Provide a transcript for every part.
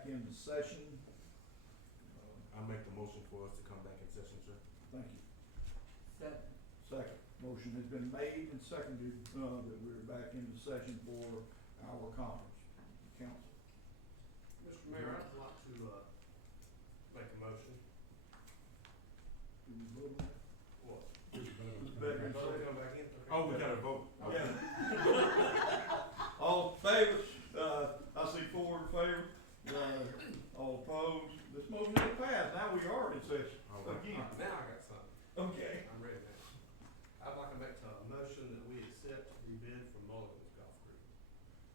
back into session. I make the motion for us to come back in session, sir. Thank you. Second. Second, motion has been made and seconded, that we're back into session for our conference. Council. Mr. Mayor, I'd like to, make a motion. Do we vote on that? What? Veterans Vote to Day. come back in? Oh, we gotta vote. Yeah. All in favor? I see 4 in favor. All opposed? This motion is passed. Now we are in session All right. again. Now I got something. Okay. I'm ready now. I'd like to make a motion that we accept the bid from Mulligan's Golf Group.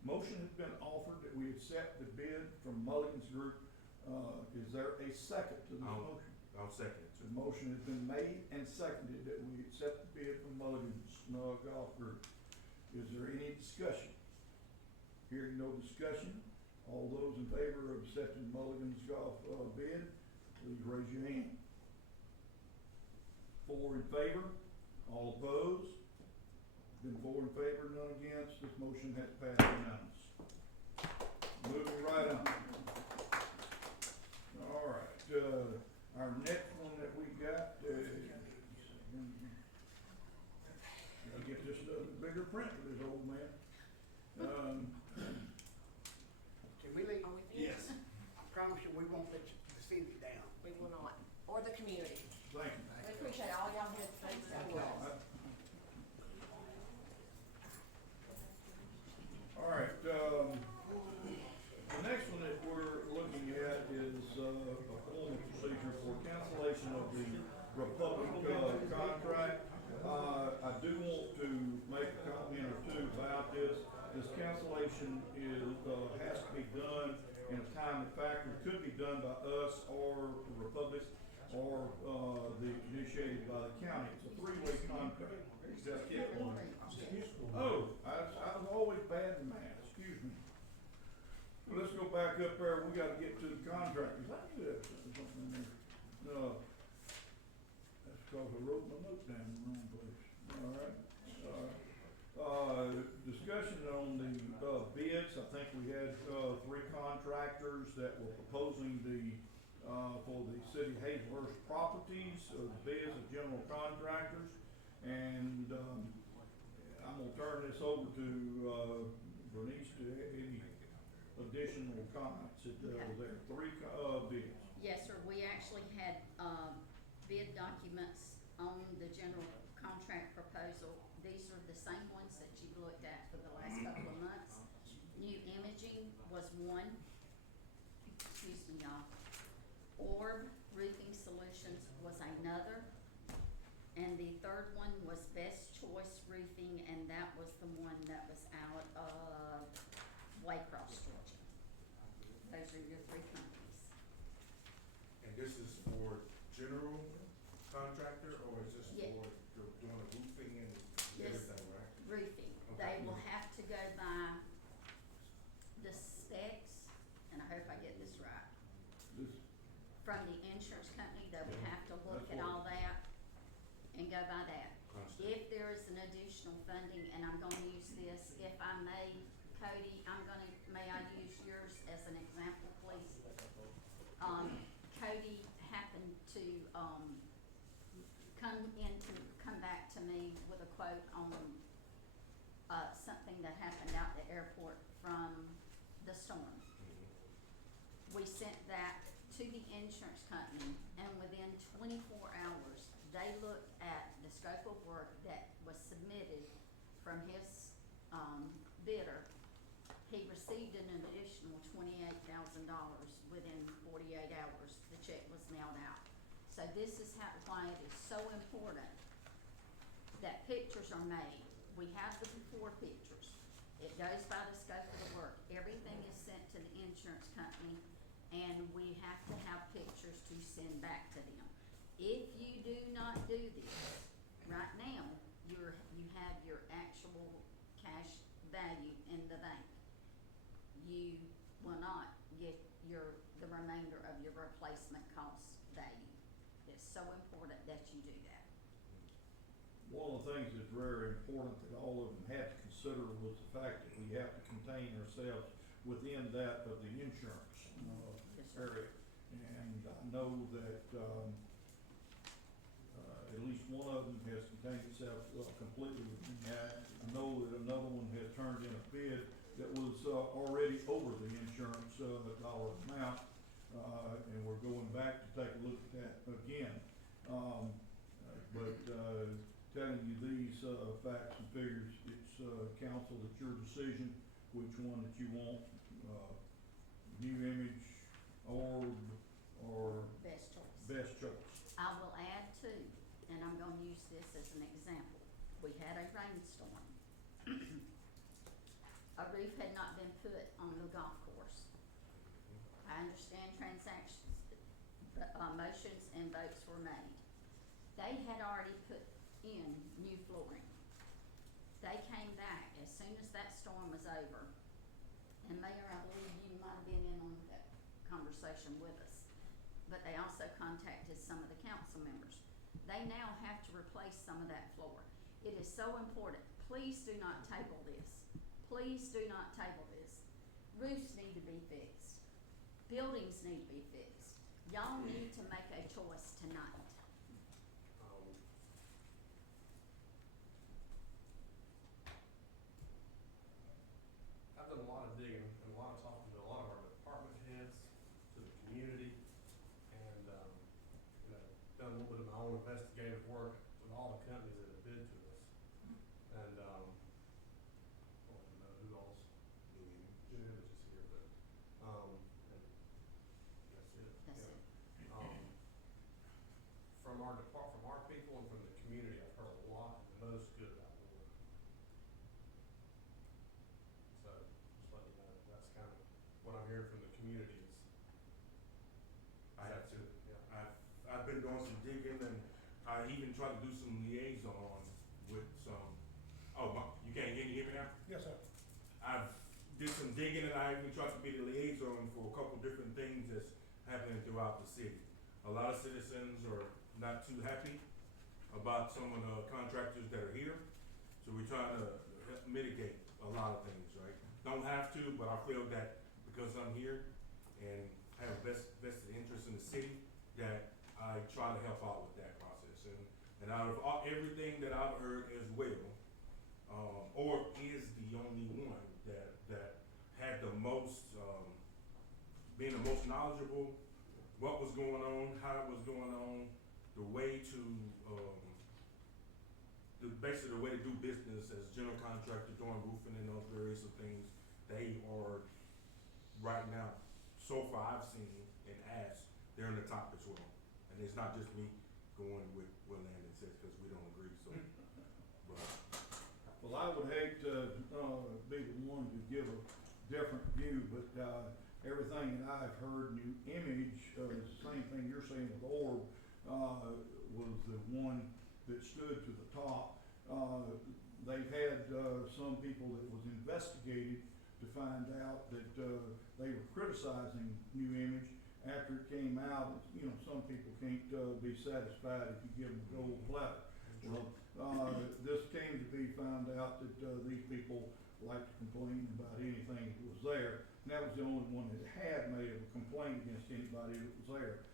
Motion has been offered that we accept the bid from Mulligan's Group. Is there a second to this I'll- motion? I'll second it, The sir. motion has been made and seconded that we accept the bid from Mulligan's Golf Group. Is there any discussion? Hearing no discussion, all those in favor of accepting Mulligan's Golf bid, please raise your hand. 4 in favor, all opposed? Been 4 in favor, none against, this motion has passed unanimous. Moving right on. All right, our next one that we got, gotta get this bigger print for this old man. Can we leave? Are we finished? Yes. I promise you, we won't let the city down. We will not, or the community. Thank you. We appreciate all y'all here today, so well. All right, the next one that we're looking at is, a formal procedure for cancellation of the Republic, contract. I do want to make a comment or two about this. This cancellation is, has to be done in a timely factor. It could be done by us or the Republic or, initiated by the county. It's a 3-way contract. Oh, I was always bad in math, excuse me. Well, let's go back up there, we gotta get to the contractors, I knew there was something in there. No, that's because I wrote my note down in the wrong place, alright. Discussion on the, bids, I think we had, 3 contractors that were proposing the, for the city of Hazelhurst properties, the bids of general contractors. And, I'm gonna turn this over to, Bernice to any additional comments that, there are 3, bids. Yes, sir, we actually had, bid documents on the general contract proposal. These are the same ones that you've looked at for the last couple of months. New Imaging was one, excuse me, y'all. Orb Roofing Solutions was another. And the third one was Best Choice Roofing, and that was the one that was out of Waycross, Georgia. Those are your 3 companies. And this is for general contractor, or is this Yeah. for doing the roofing and Yes. everything, right? Roofing. Okay. They will have to go by the specs, and I hope I get this right, This, from the insurance company. They would have to look That's at what- all that and go by that. Understood. If there is an additional funding, and I'm gonna use this, if I may, Cody, may I use yours as an example, please? Cody happened to, come back to me with a quote on, something that happened out at the airport from the storm. Mhm. We sent that to the insurance company, and within 24 hours, they looked at the scope of work that was submitted from his, bidder. He received an additional $28,000 within 48 hours. The check was mailed out. So this is why it is so important that pictures are made. We have the before pictures. It goes by the scope of the work. Everything is sent to the insurance company, and we have to have pictures to send back to them. If you do not do this, right now, you have your actual cash value in the bank. You will not get the remainder of your replacement cost value. It's so important that you do that. one of the things that's very important that all of them had to consider was the fact that we have to contain ourselves within that of the insurance. area. And I know that, at least one of them has contained itself completely within that. I know that another one has turned in a bid that was, already over the insurance, dollar amount. And we're going back to take a look at that again. Telling you these, facts and figures, it's, council, it's your decision, which one that you want, new image, orb, or Best choice. best choice. I will add too, and I'm gonna use this as an example. We had a rainstorm. A roof had not been put on the golf course. I understand transactions, motions and votes were made. They had already put in new flooring. They came back as soon as that storm was over, and Mayor, I believe you might have been in on that conversation with us, but they also contacted some of the council members. They now have to replace some of that floor. It is so important. Please do not table this. Please do not table this. Roofs need to be fixed. Buildings need to be fixed. Y'all need to make a choice tonight. I've done a lot of digging and a lot of talking to a lot of our department heads, to the community, and, done a little bit of my own investigative work with all the companies that have bid to us. And, I don't know who else, Jim is just here, but, and that's it. That's Yeah. it. From our people and from the community, I've heard a lot and most good about Warren. So, just let you know, that's kind of what I'm hearing from the community is. I have to. Yeah. I've been doing some digging, and I even tried to do some liaison with some, you can't hear me now? Yes, sir. I've did some digging, and I even tried to be the liaison for a couple different things that's happening throughout the city. A lot of citizens are not too happy about some of the contractors that are here, so we're trying to help mitigate a lot of things, right? Don't have to, but I feel that because I'm here and have a vested interest in the city, that I try to help out with that process. And out of everything that I've heard as well, or is the only one that had the most, being the most knowledgeable, what was going on, how it was going on, the way to, basically the way to do business as general contractor doing roofing and those various of things. They are, right now, so far I've seen and asked, they're in the top as well. And it's not just me going with what Landon says, cause we don't agree, so, but. Well, I would hate to, be the one to give a different view, but, everything that I've heard, New Image, is the same thing you're saying with Orb, was the one that stood to the top. They've had, some people that was investigated to find out that, they were criticizing New Image. After it came out, some people can't, be satisfied if you give them a gold platter. Well, this came to be found out that, these people like to complain about anything that was there. And that was the only one that had made a complaint against anybody that was there.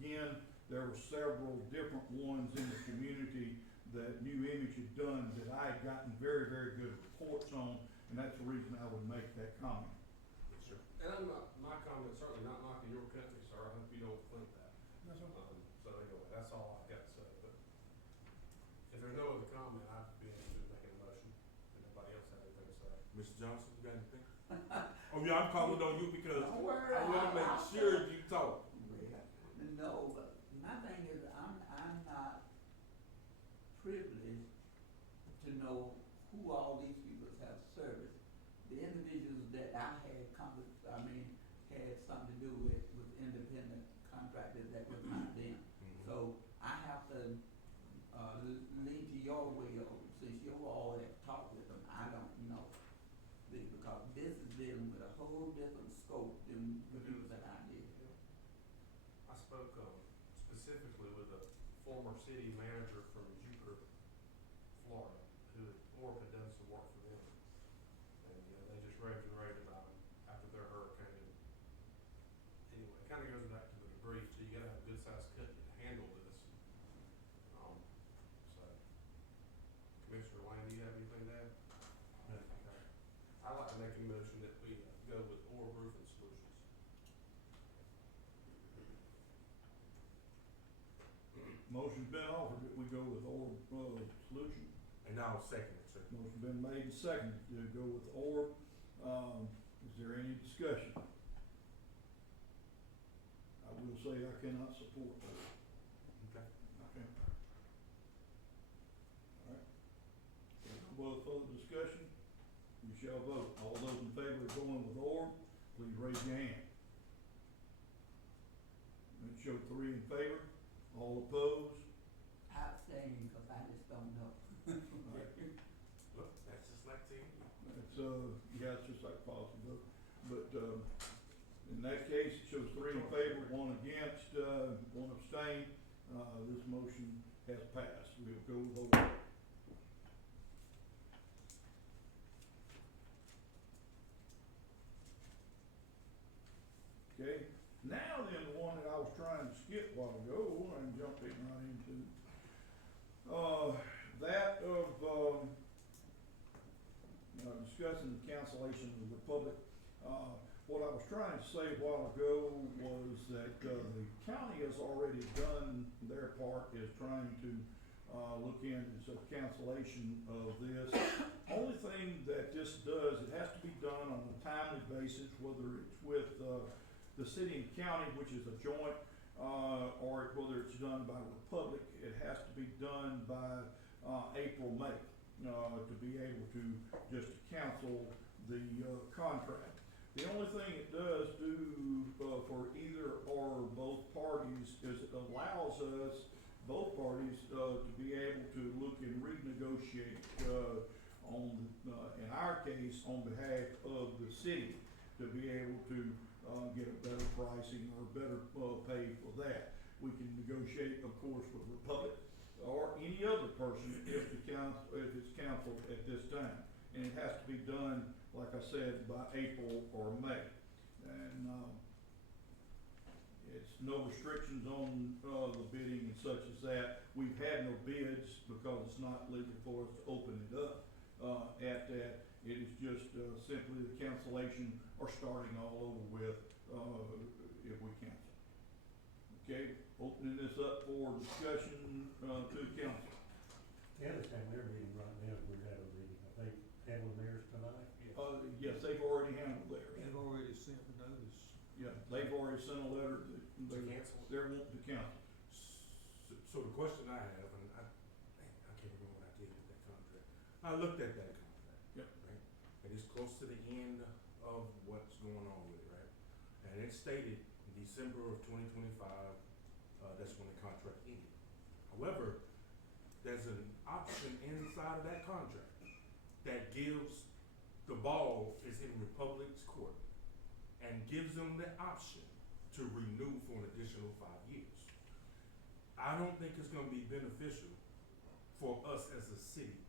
Again, there were several different ones in the community that New Image had done that I had gotten very, very good reports on, and that's the reason I would make that comment. Yes, sir. And I'm not, my comment, certainly not knocking your company, sir, I hope you don't think that. Yes, sir. So anyway, that's all I've got to say, but if there's no other comment, I'd be interested in making a motion, if nobody else has anything to say. Mr. Johnson, you got anything? Oh, yeah, I'm calling on you because Don't worry, I wanna make I'll sure say- you talk. No, but my thing is, I'm not privileged to know who all these people have serviced. The individuals that I had had something to do with independent contractors, that was not them. So I have to, lean to your way of, since you all have talked with them, I don't know. Because this is dealing with a whole different scope than the people that I did. I spoke, specifically with a former city manager from Jupiter, Florida, who had done some work for them. And, they just raved and raved about him after their hurricane Motion's been offered that we go with Orb, Solution. And now second it, sir. Motion been made and seconded to go with Orb. Is there any discussion? I will say I cannot support Orb. Okay. Okay. Alright. No further discussion? We shall vote. All those in favor of going with Orb, please raise your hand. It show 3 in favor. All opposed? I abstain, cause I just don't know. Look, that's just like saying. It's, yeah, it's just like policy vote, but, in that case, it shows 3 in favor, 1 against, 1 abstain. This motion has passed. We'll go with Orb. Okay, now then, the one that I was trying to skip a while ago, and jumping right into, that of, discussing the cancellation of the Republic. What I was trying to say a while ago was that, the county has already done their part, is trying to, look into some cancellation of this. Only thing that this does, it has to be done on a timely basis, whether it's with, the city and county, which is a joint, or whether it's done by Republic. It has to be done by, April, May, to be able to just cancel the, contract. The only thing it does do, for either or both parties is it allows us, both parties, to be able to look and renegotiate, on, in our case, on behalf of the city, to be able to, get a better pricing or better, pay for that. We can negotiate, of course, with Republic or any other person if the council, if it's canceled at this time. And it has to be done, like I said, by April or May. And, it's no restrictions on, the bidding and such as that. We've had no bids because it's not legal for us to open it up, at that. It is just, simply the cancellation or starting all over with, if we cancel. Okay, opening this up for discussion, to the council. They understand their meeting right now, we're having a meeting, I think, handling theirs tonight. Yes, they've already handled theirs. They've already sent the notice. Yeah, they've already sent a letter that To cancel? they're wanting to cancel. So the question I have, and I can't remember what I did with that contract. I looked at that contract. Yep. Right? And it's close to the end of what's going on with it, right? And it stated December of 2025, that's when the contract ended. However, there's an option inside of that contract that gives, the ball is in Republic's court, and gives them the option to renew for an additional 5 years. I don't think it's gonna be beneficial for us as a city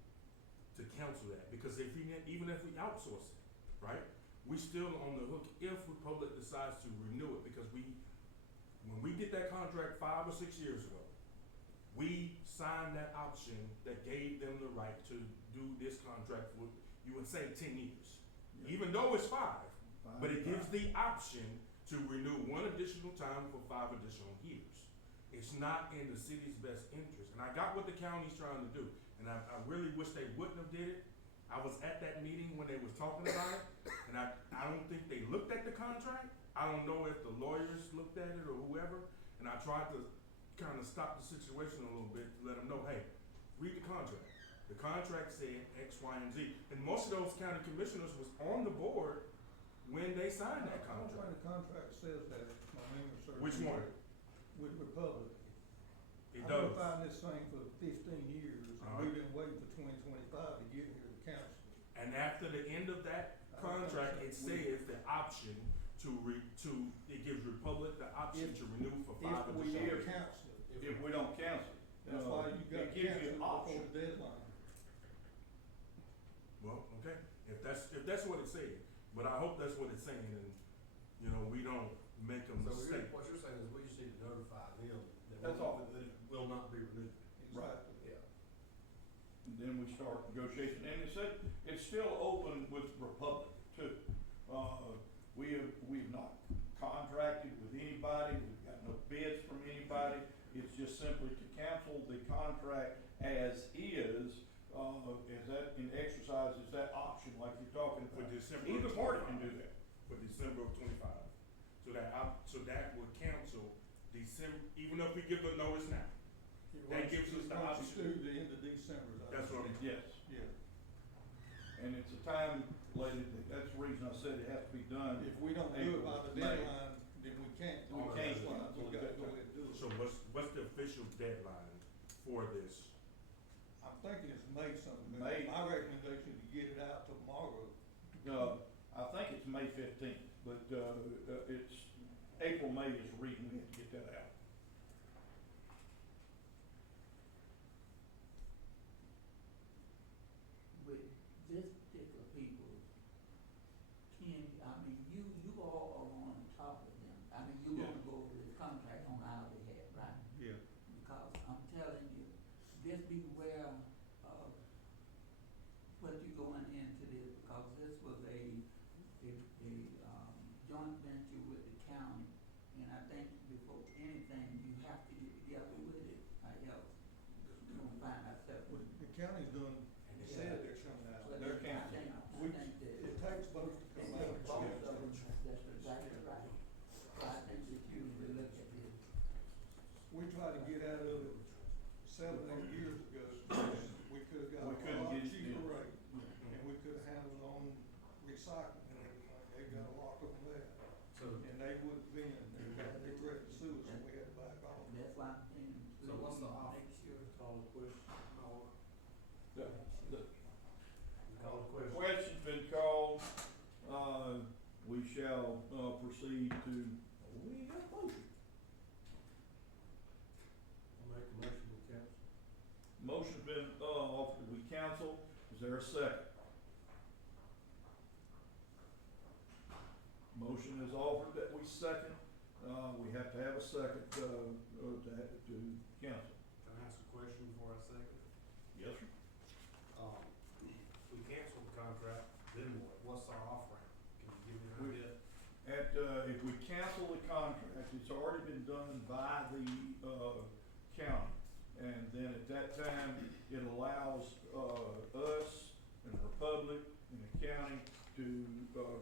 to cancel that, because if even if we outsource it, right? We still on the hook if Republic decides to renew it, because when we did that contract 5 or 6 years ago, we signed that option that gave them the right to do this contract for, you would say, 10 years. Yeah. Even though it's 5, but it gives 5. the option to renew 1 additional time for 5 additional years. It's not in the city's best interest, and I got what the county's trying to do, and I really wish they wouldn't have did it. I was at that meeting when they was talking about it, and I don't think they looked at the contract. I don't know if the lawyers looked at it or whoever, and I tried to kind of stop the situation a little bit to let them know, hey, read the contract. The contract said X, Y, and Z, and most of those county commissioners was on the board when they signed that I don't contract. think the contract says that, my memory serves. Which me one? right. With Republic. It I've does. been fighting this thing for 15 years, and Alright. we've been waiting for 2025 to get here to council. And after the end of that contract, it says the option it gives Republic the option If- to renew for 5 If we additional don't years. cancel it. If we don't cancel. That's why you got it to gives cancel you it an before option. the deadline. Well, okay, if that's what it said, but I hope that's what it's saying, and, we don't make a So mistake. what you're saying is we just need to notify them that That's all. that it will not be renewed. Right. Yeah. And then we start negotiation, and it's still open with Republic too. We've not contracted with anybody, we've got no bids from anybody. It's just simply to cancel the contract as is, that in exercise is that option like you're talking For about. December. Either of party can 25. do that. For December of 25. So that would cancel December, even if we give the notice now. That gives us the Once you option. do the end of December. That's what I'm, Yes, Yeah, and it's a time related, that's the reason I said it has to be done. if we don't do it by the May. deadline, then we can't. We can't. That's why we gotta go ahead and do it. so what's the official deadline for this? I'm thinking it's May something, but May. my recommendation is to get it out tomorrow. I think it's May 15th, but, it's, April, May is the reason we have to get that out. With this particular people, you all are on top of them. I mean, you Yeah. wanna go over this contract on our behalf, right? Yeah. Because I'm telling you, just beware of what you're going into this, because this was a joint venture with the county. And I think before anything, you have to get together with it, or else you're gonna find ourselves. Well, the county's done, said they're coming out. But They're I think, canceling. I think that. It takes both to come out. Both of them, that's exactly right. So I think that you would look at this. We tried to get out of it 7, 8 years ago, and we could've got We a couldn't lot get it cheaper done. rate, and we could've handled on recycling and everything, they got a lock on that. So, And they wouldn't bend, they threatened to sue us, and we had to back off. That's why I'm saying. So what's the offer? Make sure. call the question, The call the question. question's been called, we shall, proceed to, we have a motion. I'll make a motion to cancel. Motion's been, offered, we cancel, is there a second? Motion is offered that we second, we have to have a second, to cancel. Can I ask a question before I second? Yes, sir. If we cancel the contract, then what? What's our off ramp? Can you give me an We- idea? If we cancel the contract, it's already been done by the, county. And then at that time, it allows, us and the Republic and the county to,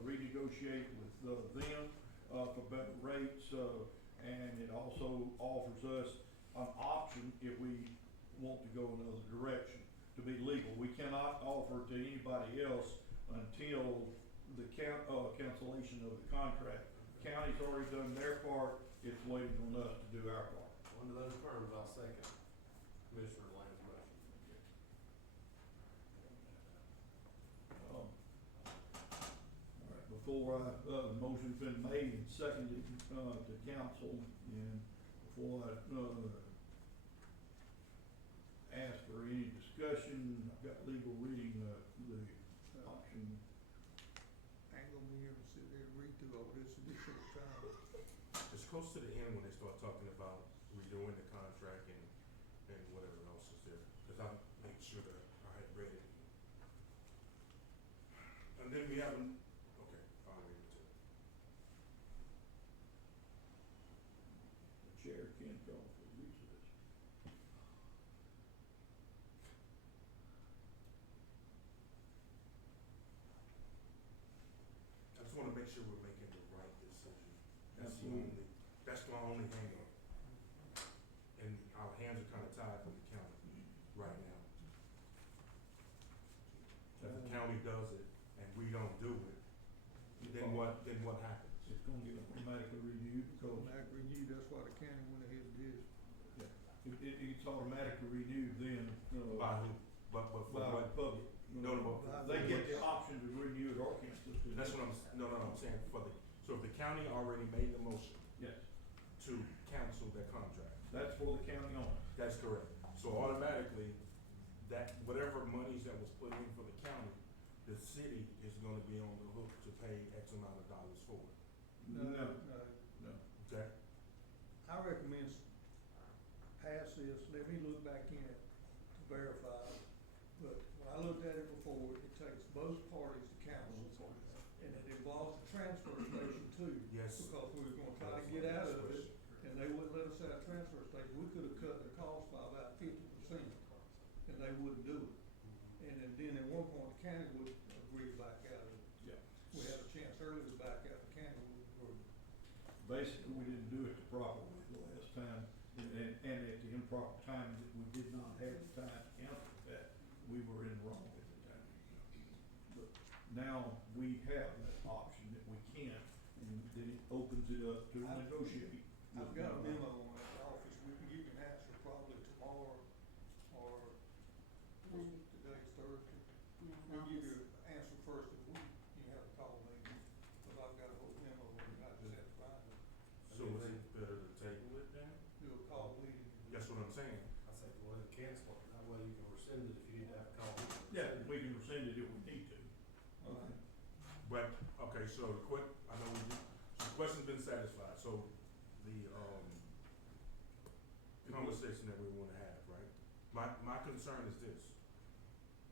renegotiate with, them, for better rates, and it also offers us an option if we want to go another direction, to be legal. We cannot offer to anybody else until the cancellation of the contract. County's already done their part, it's waiting on us to do our part. Under those terms, I'll second Commissioner Lamb's motion. All right, before the motion's been made and seconded, to council, and before I, ask for any discussion, I've got legal reading, the option. I ain't gonna be here to sit there and read through all this in this short time. It's close to the end when they start talking about redoing the contract and whatever else is there, cause I made sure that I had read it. And then we have, okay, I'll read it too. The chair can call for use of this. I just wanna make sure we're making the right decision. Absolutely. That's my only hang up. And our hands are kinda tied with the county right now. If the county does it and we don't do it, then what happens? It's gonna get automatically renewed because, Automatic renew, that's why the county went ahead and did it. it's automatically renewed then, By who? But for by the what? public. No, no, but They get the option to renew it or cancel it. that's what I'm saying for the, so if the county already made the motion Yes, to cancel their contract, that's for the county only. that's correct. So automatically, that, whatever monies that was put in for the county, the city is gonna be on the hook to pay X amount of dollars for it, No, okay? I recommend pass this, let me look back in it to verify, but when I looked at it before, it takes both parties to counsel. And it involves the transfer station too. Yes. Because we were gonna try to get out of it, and they wouldn't let us out of transfer station, we could've they wouldn't do it. And then at one point, the county would agree to back out of it. Yeah. We had a chance earlier to back out, the county wouldn't agree. Basically, we didn't do it the proper way the last time, and at the improper time that we did not have the time to answer that, we were in the wrong at the time. But now we have that option that we can, and then it opens it up to negotiate. I've got a memo in the office, you can answer probably tomorrow, or today's Thursday. We'll give you an answer first, if you have to call me, but I've got a whole memo, and I just have to find it. So is it better to table it then? Do a call meeting. That's what I'm saying. I say, go ahead and cancel it, that way you can rescind it if you need to have a call. Yeah, we can rescind it if we need to. Okay. But, okay, so I know so the question's been satisfied, so the, conversation that we wanna have, right? My concern is this,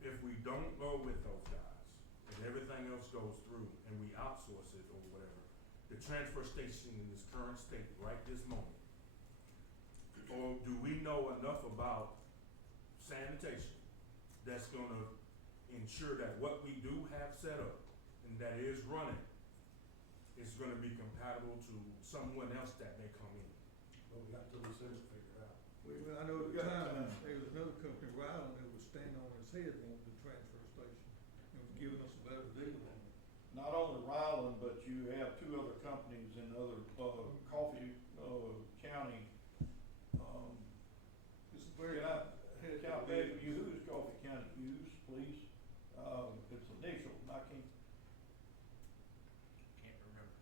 if we don't go with those guys, and everything else goes through, and we outsource it or whatever, the transfer station in its current state, right this moment, or do we know enough about sanitation that's gonna ensure that what we do have set up and that is running is gonna be compatible to someone else that may come in? But we got till December to figure it out. Well, I know at We the got time, time. there was another company, Ryland, that was standing on his head wanting the transfer station, and was giving us a better deal on it. Not only Ryland, but you have two other companies in other, coffee, county, It's a very. can I, Cal, Dave, you, who does Coffee County use, please? It's initial, I can't, Remember.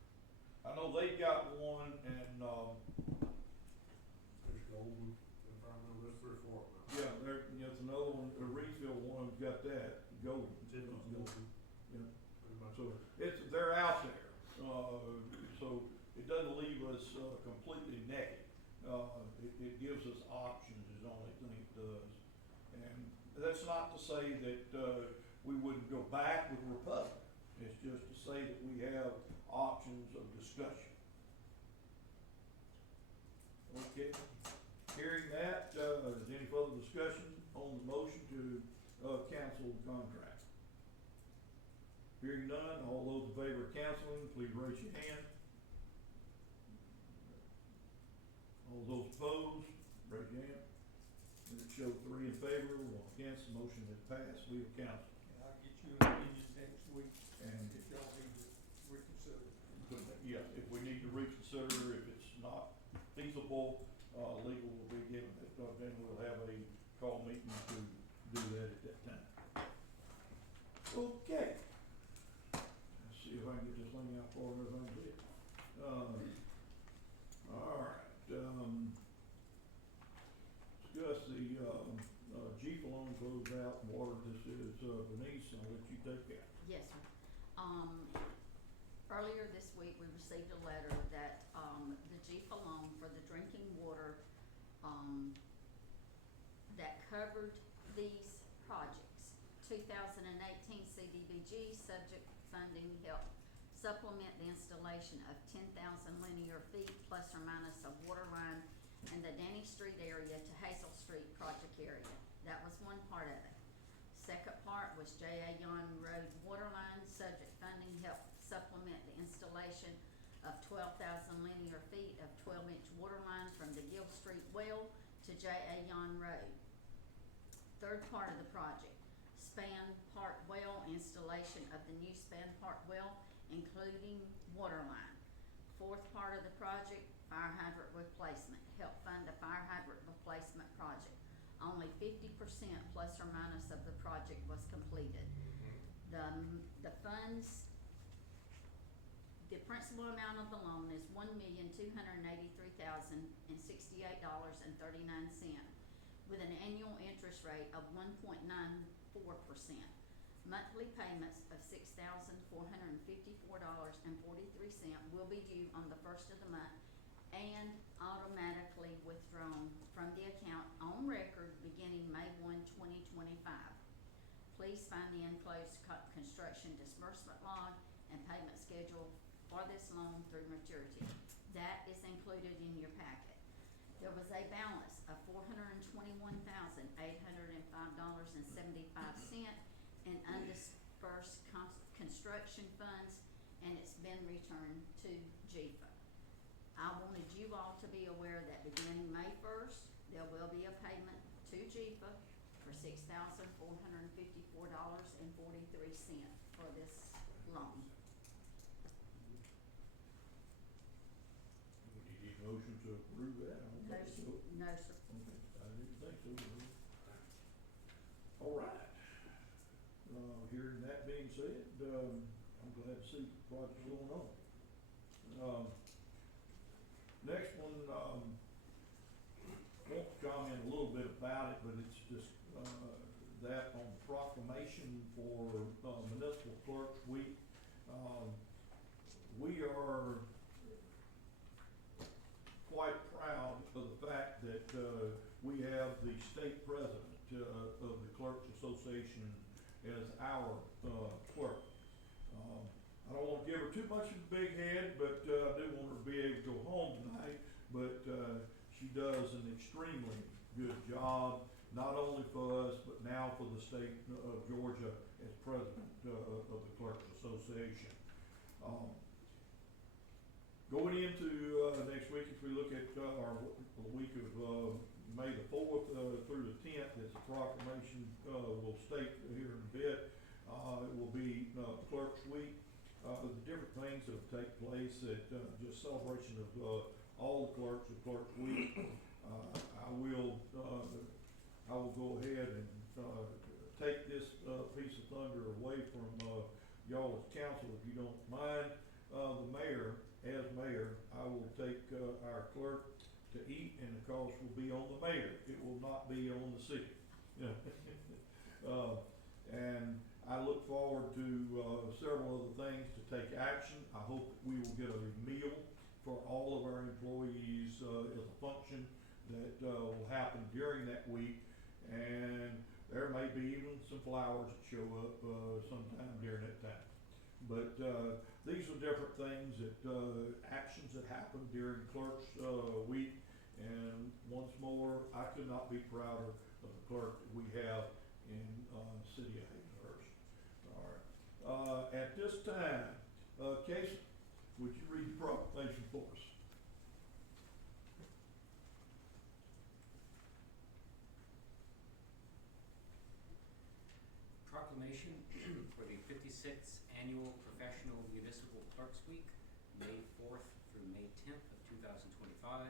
I know they got one and, There's Golden, if I remember, there's 3 or 4 of them. yeah, there's another one, the Reedsville one's got that, Golden. Tiffany's Golden. Yeah. Pretty much. So they're out there, so it doesn't leave us, completely naked. It gives us options is the only thing it does. And that's not to say that, we wouldn't go back with Republic. It's just to say that we have options of discussion. Okay, hearing that, is there any further discussion on the motion to, cancel the contract? Hearing none, all those in favor of canceling, please raise your hand. All those opposed, raise your hand. And it show 3 in favor, 1 against, the motion has passed, we have canceled. And I'll get you an opinion next week, And, if y'all need to reconsider. yeah, if we need to reconsider, if it's not feasible, legal will be given, if not, then we'll have a call meeting to do that at that time. Okay. Let's see if I can get this thing out for everything to it. All right, discuss the, G loan closeout water, this is, Denise, I'll let you take that. Yes, sir. Earlier this week, we received a letter that, the GFA loan for the drinking water, that covered these projects. 2018 CDBG subject funding helped supplement the installation of 10,000 linear feet plus or minus of water line in the Danny Street area to Hazel Street project area. That was one part of it. Second part was J.A. Yon Road water line, subject funding helped supplement the installation of 12,000 linear feet of 12-inch water line from the Gill Street well to J.A. Yon Road. Third part of the project, Span Park well, installation of the new Span Park well, including water line. Fourth part of the project, fire hydrant replacement, help fund the fire hydrant replacement project. Only 50% plus or minus of the project was completed. The funds, the principal amount of the loan is $1,283,068.39 with an annual interest rate of 1.94%. Monthly payments of $6,454.43 will be due on the first of the month and automatically withdrawn from the account on record beginning May 1, 2025. Please find the enclosed construction disbursement log and payment schedule for this loan through maturity. That is included in your packet. There was a balance of $421,805.75 in undispersed construction funds, and it's been returned to GFA. I wanted you all to be aware that beginning May 1st, there will be a payment to GFA for $6,454.43 for this loan. Do you need a motion to approve that? I don't No, think sir. so. No, sir. Okay, I didn't think so. All right. Hearing that being said, I'm glad to see projects going on. Next one, won't comment a little bit about it, but it's just, that on the proclamation for, Municipal Clerks Week. We are quite proud of the fact that, we have the state president, of the Clerks Association as our, clerk. I don't wanna give her too much of a big head, but, I do want her to be able to go home tonight, but, she does an extremely good job, not only for us, but now for the state of Georgia as president, of the Clerks Association. Going into, next week, if we look at, the week of, May the 4th, through the 10th, as the proclamation, will state here in a bit, it will be, Clerks Week. The different things that will take place at, just celebration of, all the clerks of Clerks Week. I will go ahead and, take this, piece of thunder away from, y'all as council, if you don't mind. The mayor, as mayor, I will take, our clerk to eat, and the cost will be on the mayor. It will not be on the city. And I look forward to, several other things to take action. I hope that we will get a meal for all of our employees, as a function that, will happen during that week. And there may be even some flowers that show up, sometime during that time. But, these are different things that, actions that happen during Clerks, Week. And once more, I could not be prouder of the clerk that we have in, the city of Hazelhurst. All right. At this time, Casey, would you read the proclamation for us? Proclamation for the 56th Annual Professional Municipal Clerks Week, May 4th through May 10th of 2025.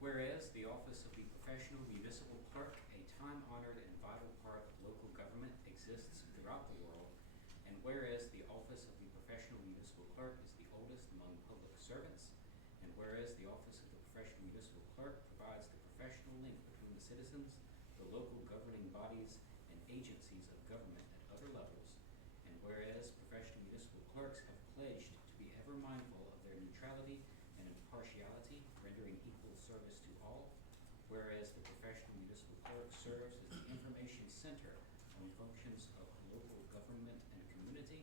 Whereas the office of the Professional Municipal Clerk, a time-honored and vital part of local government, exists throughout the world, and whereas the office of the Professional Municipal Clerk is the oldest among public servants, and whereas the office of the Professional Municipal Clerk provides the professional link between the citizens, the local governing bodies, and agencies of government at other levels, and whereas professional municipal clerks have pledged to be ever mindful of their neutrality and impartiality, rendering equal service to all, whereas the professional municipal clerk serves as the information center on functions of local government and community,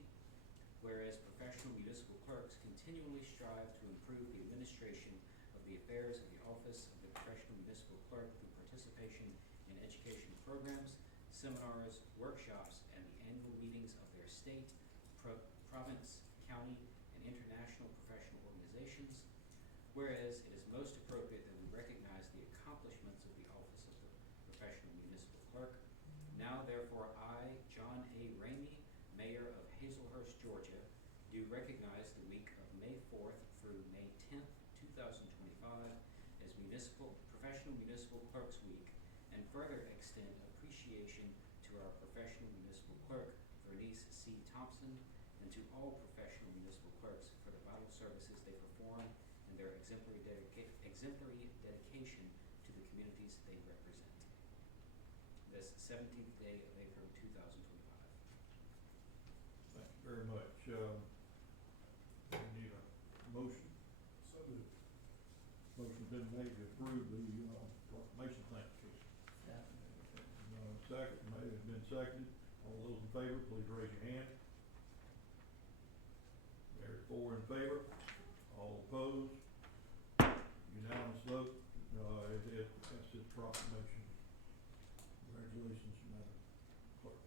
whereas professional municipal clerks continually strive to improve the administration of the affairs of the office of the professional municipal clerk through participation in education programs, seminars, workshops, and the annual meetings of their state, province, county, and international professional organizations. Whereas it is most appropriate that we recognize the accomplishments of the office of the professional municipal clerk. Now therefore I, John A. Ramey, Mayor of Hazelhurst, Georgia, do recognize the week of May 4th through May 10th, 2025 as Professional Municipal Clerks Week, and further extend appreciation to our professional municipal clerk, Vernice C. Thompson, and to all professional municipal clerks for the vital services they perform and their exemplary dedication to the communities they represent. This 17th day of April 2025. Thank you very much. We need a motion. So moved. Motion's been made to approve the, proclamation. Thank you, Casey. Second, may have been seconded. All those in favor, please raise your hand. There are 4 in favor. All opposed. Unanimous vote. It passes proclamation. Congratulations, Madam Clerk.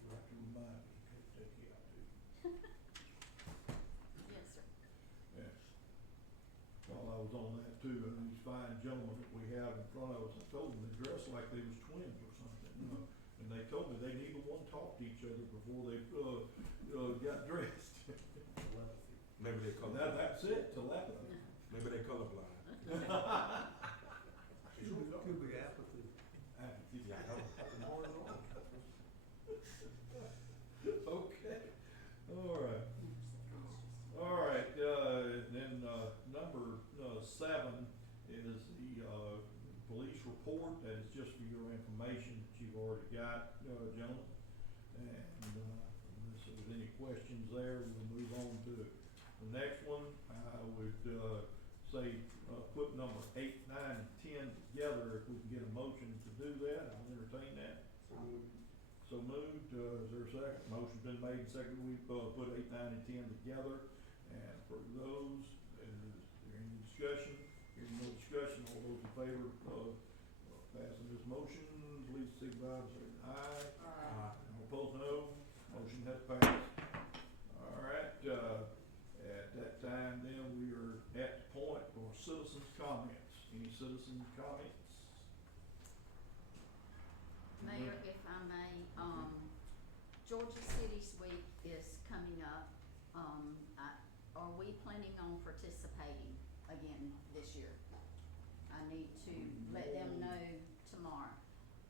You have to remind me, in case they take you out too. Yes, sir. Yeah. While I was on that too, and these fine gentlemen that we have in front of us, I told them they dressed like they was twins or something, and they told me they neither one talked to each other before they, got dressed. Maybe they color. That's it, telepathy. Maybe they colorblind. Could be apathy. Yeah, I know. Okay, all right, then, number, 7 is the, police report, that is just for your information that you've already got, gentlemen. And, unless there's any questions there, we'll move on to the next one. I would, say, put number 8, 9, and 10 together, if we can get a motion to do that, I'll entertain that. So moved, is there a second? Motion's been made and seconded, we, put 8, 9, and 10 together, and for those, is there any discussion? Hearing no discussion, all those in favor of passing this motion, please signify by saying aye. Uh, All opposed, no. Motion has passed. All right, at that time then, we are at the point for citizens' comments. Any citizens' comments? Mayor, if I may, Georgia Cities Week is coming up. Are we planning on participating again this year? I need to let them know tomorrow.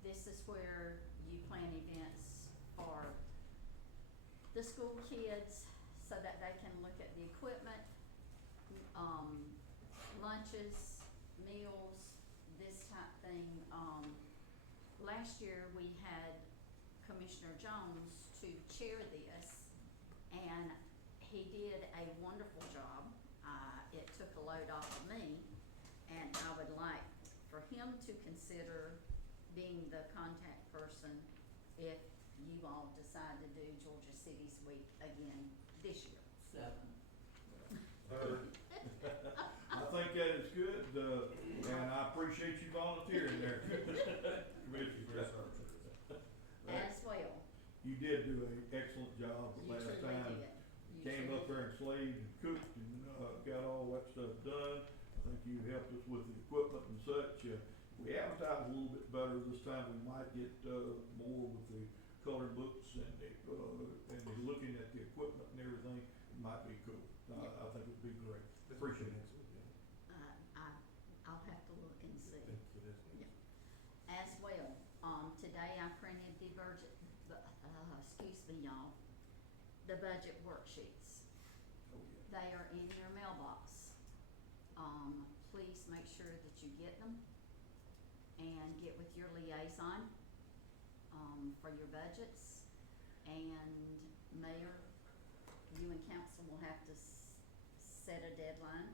This is where you plan events for the school kids so that they can look at the equipment, lunches, meals, this type thing. Last year we had Commissioner Jones to chair this, and he did a wonderful job. It took a load off of me, and I would like for him to consider being the contact person if you all decide to do Georgia Cities Week again this year. 7. I think that is good, and I appreciate you volunteering there. Commissioner. As well. You did do an excellent job the You last truly time. did. You Came truly up there and slaved and cooked and, got all that stuff done. I think you helped us with the equipment and such. We advertised a little bit better this time. We might get, more with the colored books and the looking at the equipment and everything. It might be cool. I think it'd be great. Appreciate it. I'll have to look and see. Thank you for this. Yeah. As well, today I printed the excuse me, y'all, the budget worksheets. Oh, yeah. They are in your mailbox. Please make sure that you get them and get with your liaison, for your budgets. And Mayor, you and council will have to set a deadline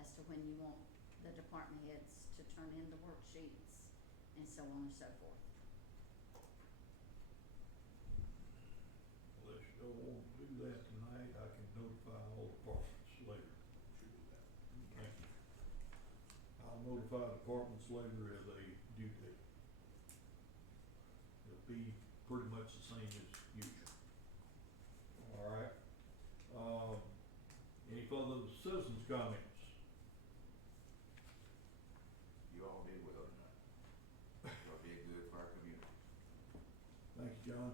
as to when you want the department heads to turn in the worksheets and so on and so forth. Unless you don't want to do that tonight, I can notify all departments later. Should do that. Thank you. I'll notify departments later as they do that. It'll be pretty much the same as usual. All right. Any further citizens' comments? You all did well tonight. You all did good for our community. Thank you, John.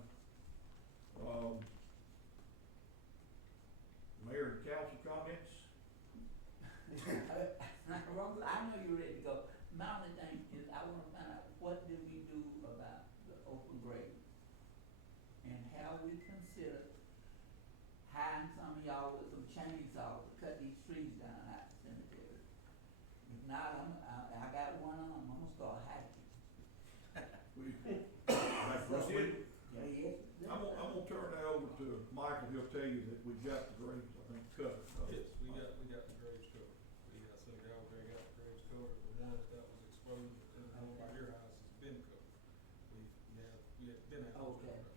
Mayor and council comments? I know you're ready to go. My only thing is I wanna find out what do we do about the open grave? And how we consider hiring some of y'all with some chainsaws to cut these trees down at the cemetery. If not, I got one on, I'm gonna start hacking. Proceed. Yeah, yes. I'm gonna turn that over to Michael. He'll tell you that we've got the graves, I think, covered. Yes, we got the graves covered. I sent a guy over there, got the graves covered. The ones that was exposed in the home by your house has been covered. We had been at those Okay. covered.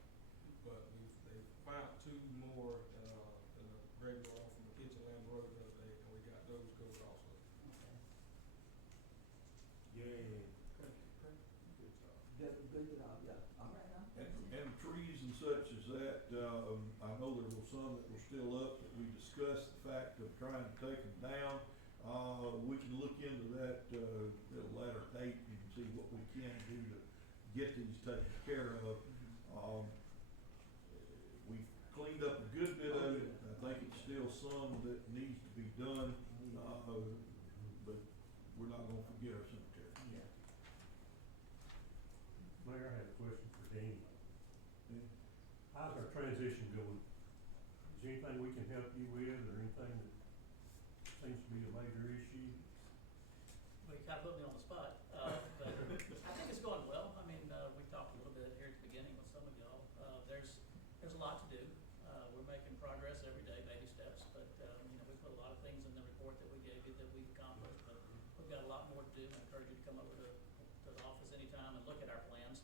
But they found 2 more, in a graveyard off from the Kitchen Land Road the other day, and we Yeah. Did a good job, yeah. All right, And trees and such as that, I know there were some that were still up that we discussed the fact of trying to take them down. We can look into that, at a later date and see what we can do to get these taken care of. We've cleaned up a good bit of it. I think it's still some that needs to be done, but we're not gonna forget our cemetery. Yeah. Mayor, I have a question for Danny. Yeah. How's our transition going? Is there anything we can help you with, or anything that seems to be a major issue? Well, you kind of put me on the spot, but I think it's going well. I mean, we talked a little bit here at the beginning with some of y'all. There's a lot to do. We're making progress every day, baby steps, but, you know, we put a lot of things in the report that we gave you that we've accomplished, but we've got a lot more to do. I encourage you to come over to the office anytime and look at our plans.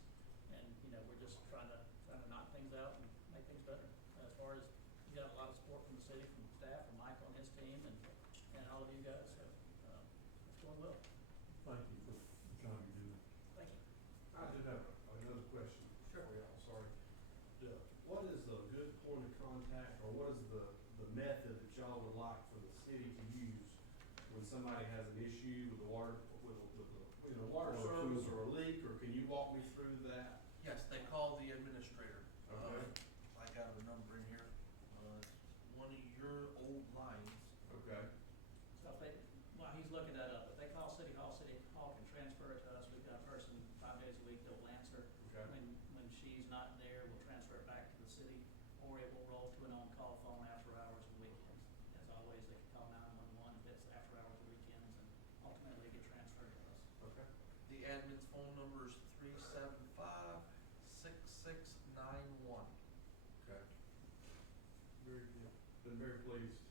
And, you know, we're just trying to knock things out and make things better. As far as, we got a lot of support from the city, from staff, from Michael and his team, and all of you guys, so, it's going well. Thank you for the job you're doing. Thank you. I did have another question. Sure. For y'all, sorry. What is a good point of contact, or what is the method that y'all would like for the city to use when somebody has an issue with the water, with the, you know, water Water service sewer. or a leak, or can you walk me through that? Yes, they call the administrator. Okay. I got the number in here. It's one of your old lines. Okay. So if they, while he's looking that up, if they call City Hall can transfer it to us. We've got a person 5 days a week that will answer. Okay. When she's not there, we'll transfer it back to the city, or it will roll to an on-call phone after hours and weekends. As always, they can call 911 if it's after hours or weekends, and ultimately get transferred to us. Okay. The admin's phone number is 375-6691. Okay. Very good. Been very pleased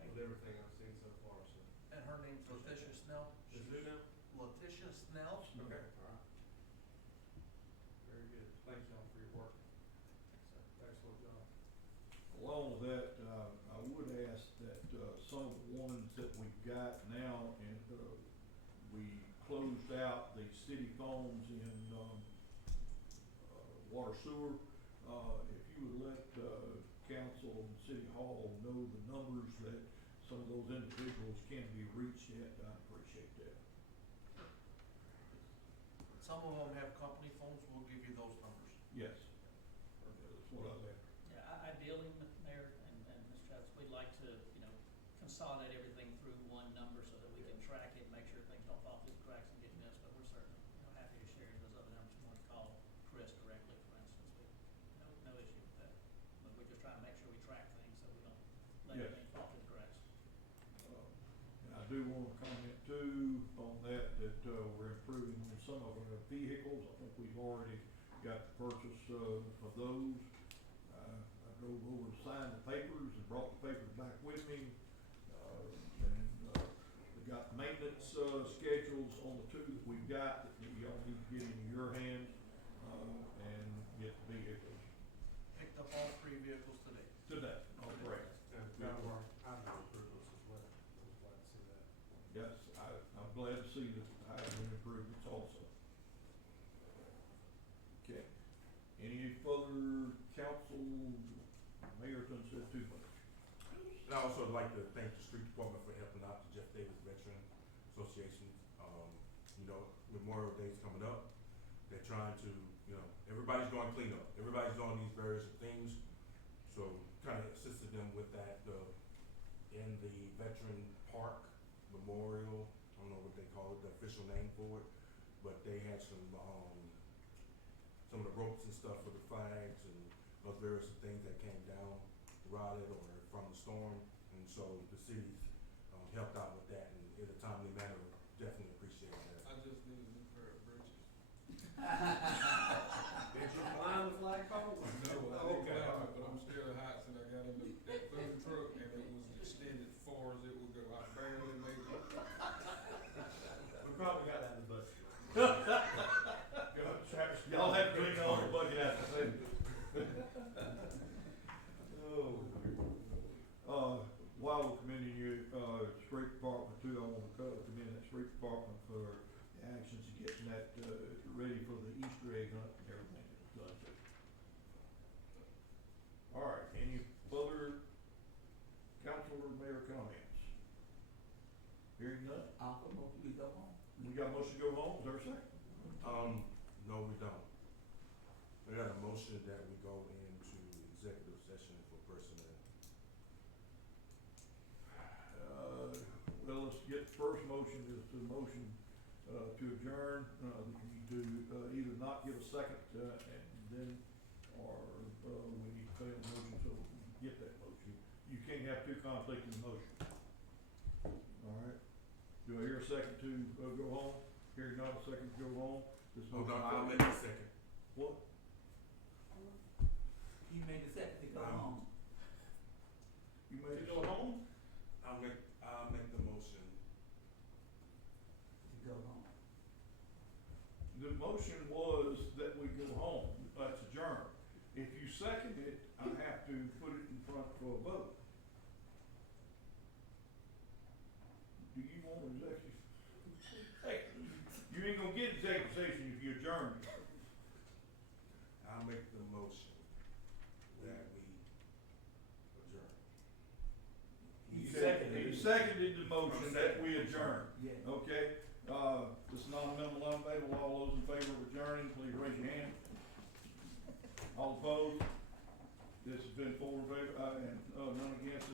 with everything I've seen so far, so. And her name's Letitia Snell. Is who now? Letitia Snell. Okay, all right. Very good. Thanks y'all for your work. Excellent job. Along with that, I would ask that, some of the ones that we've got now, and, we closed out the city phones in, water sewer. If you would let, council and city hall know the numbers that some of those individuals can be reached at, I'd appreciate that. Some of them have company phones. We'll give you those numbers. Yes. That's what I left. Yeah, ideally, Mayor and Ms. Travis, we'd like to, you know, consolidate everything through one number so that we can track it, make sure things don't fall through the cracks and get missed, but we're certainly, you know, happy to share those other numbers. If you want to call Chris directly, for instance, no issue with that. But we're just trying to make sure we track things so we don't let Yes. anything fall through the cracks. And I do wanna comment too on that, we're improving on some of our vehicles. I think we've already got the purchase of those. I drove over to sign the papers and brought the papers back with me. We got maintenance, schedules on the two that we've got that y'all need to get into your hands, and get the vehicles Picked up all 3 vehicles today. today. Oh, great. And found our improvements as well. I was glad to see that. Yes, I'm glad to see that I have improvements also. Okay. Any further council, mayor done said too much. And I also would like to thank the street department for helping out the Jeff Davis Veteran Association. You know, Memorial Day's coming up. They're trying to, you know, everybody's doing cleanup. Everybody's doing these various things. So kind of assisted them with that, in the Veteran Park Memorial. I don't know what they call it, the official name for it. But they had some of the ropes and stuff for the flags and those various things that came down, rotted or from the storm. And so the city's helped out with that, and in a timely manner. Definitely appreciate that. I just need a new pair of britches. Did you climb the flagpole? No, I didn't climb it, but I'm scared of heights, and I got in the food truck, and it was extended far as it would go. I barely made it. We probably got that in the budget. Y'all have to clean all the bucket out the same. While we're commending you, street department too, I wanna commend that street department for the actions to Hearing none. I'll promote you to go home. We got a motion to go home, is there a second? No, we don't. We got a motion that we go into executive session for personnel. Well, let's get the first motion is the motion, to adjourn, to, either not give a second, and then, or, we need to fail the motion so we can get that motion. You can't have two conflicting motions. All right? Do I hear a second to, go home? Hearing not a second to go home? This Oh, motion no, I'll fails. make a second. What? He made the second to go Um, home. You made To it go home? I'll make the motion. To go home. The motion was that we go home, that's adjourn. If you second it, I have to put it in front for a vote. Do you want an executive? Hey, you ain't gonna get executive session if you adjourn. I'll make the motion that we adjourn. He seconded the motion that we adjourn. Yeah. Okay, this is not a minimal unavailable, all those in favor of adjourning, please raise your hand. All opposed? This has been 4 in favor, and, none against.